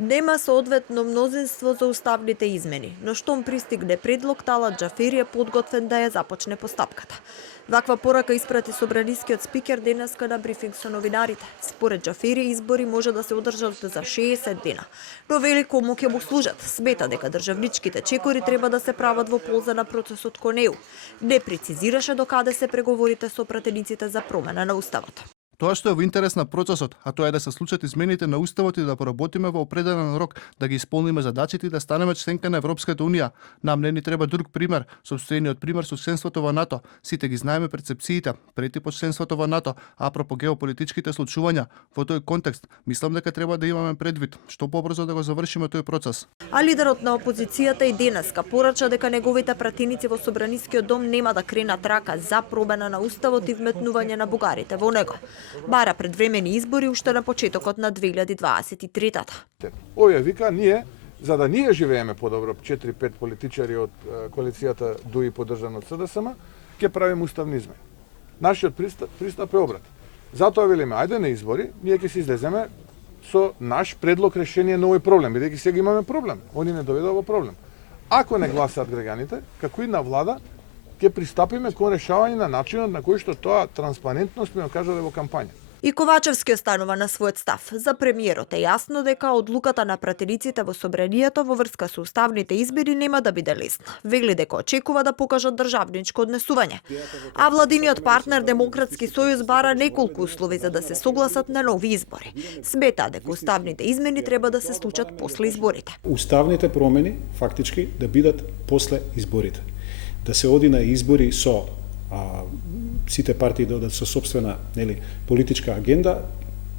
Нема соодветно мнозинство за уставните измени, но штом пристигне предлог, Талат Џафери е подготвен да ја започне постапката. Ваква порака испрати собранискиот спикер денеска на брифинг со новинарите. Според Џафери, избори може да се одржат за 60 дена, но вели кому ќе му служат. Смета дека државничките чекори треба да се прават во полза на процесот кон ЕУ. Не прецизираше докаде се преговорите со пратениците за промена на уставот. Тоа што е во интерес на процесот, а тоа е да се случат измените на уставот и да поработиме во определен рок, да ги исполниме задачите и да станеме членка на Европската унија. Нам не ни треба друг пример, сопствениот пример со членството во НАТО. Сите ги знаеме перцепциите, прети по членството во НАТО, апропо геополитичките случувања. Во тој контекст, мислам дека треба да имаме предвид што побрзо да го завршиме тој процес. А лидерот на опозицијата и денеска порача дека неговите пратеници во Собранискиот дом нема да кренат рака за промена на уставот и вметнување на бугарите во него. Бара предвремени избори уште на почетокот на 2023-та. Овие вика за да ние живееме подобро, 4-5 политичари од коалицијата ДУИ поддржана од СДСМ, ќе правиме уставни измени. Нашиот пристап е обрат. Затоа велиме, ајде на избори, ние ќе се излеземе со наш предлог решение на овој проблем, бидејќи сега имаме проблем. Они не доведоа во проблем. Ако не гласаат граѓаните, како и на влада, ќе пристапиме кон решавање на начинот на кој што тоа транспарентно сме кажале во кампања. И Ковачевски останува на својот став. За премиерот е јасно дека одлуката на пратениците во собранието во врска со уставните избори нема да биде лесна. Вели дека очекува да покажат државничко однесување. А владиниот партнер Демократски сојуз бара неколку услови за да се согласат на нови избори. Смета дека уставните измени треба да се случат после изборите. Уставните промени фактички да бидат после изборите. Да се оди на избори со сите партии да одат со сопствена политичка агенда,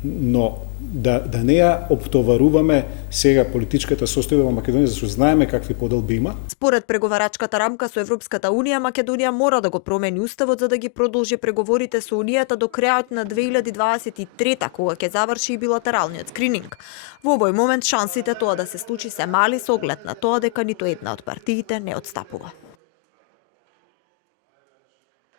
но да не ја оптоваруваме сега политичката состојба во Македонија, зашто знаеме какви поделби има. Според преговарачката рамка со Европската унија, Македонија мора да го промени уставот за да ги продолжи преговорите со унијата до крајот на 2023-та, кога ќе заврши билатералниот скрининг. Во овој момент шансите тоа да се случи се мали со оглед на тоа дека ниту една од партиите не отстапува.